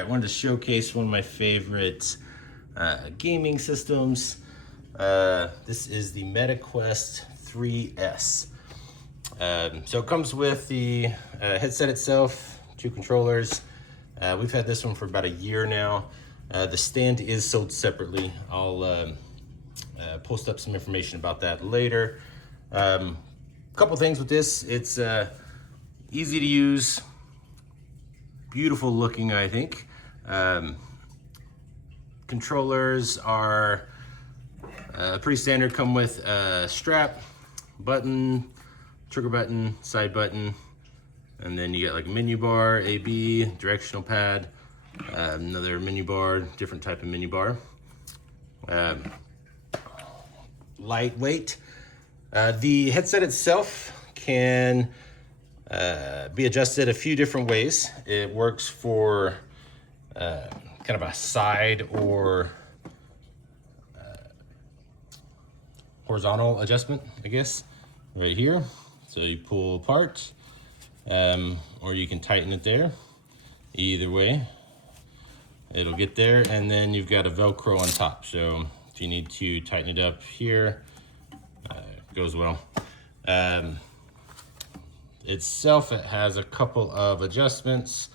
right, wanted to showcase one of my favorite gaming systems. This is the MetaQuest 3S. So it comes with the headset itself, 2 controllers. We've had this one for about a year now. The stand is sold separately. I'll post up some information about that later. Couple things with this. It's easy to use, beautiful looking, I think. Controllers are pretty standard, come with a strap, button, trigger button, side button, and then you get like a menu bar, A, B, directional pad, another menu bar, different type of menu bar. Lightweight. The headset itself can be adjusted a few different ways. It works for kind of a side or horizontal adjustment, I guess, right here. So you pull apart, or you can tighten it there. Either way, it'll get there, and then you've got a Velcro on top. So if you need to tighten it up here, goes well. Itself, it has a couple of adjustments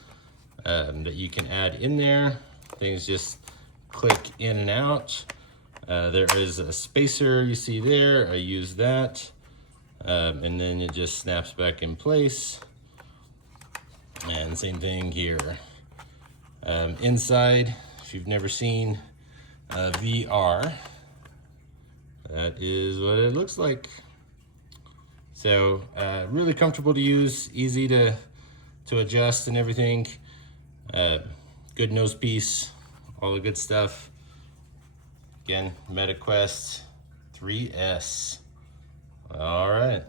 that you can add in there. Things just click in and out. There is a spacer you see there. I use that, and then it just snaps back in place. And same thing here. Inside, if you've never seen VR, that is what it looks like. So really comfortable to use, easy to adjust and everything. Good nose piece, all the good stuff. Again, MetaQuest 3S. All right.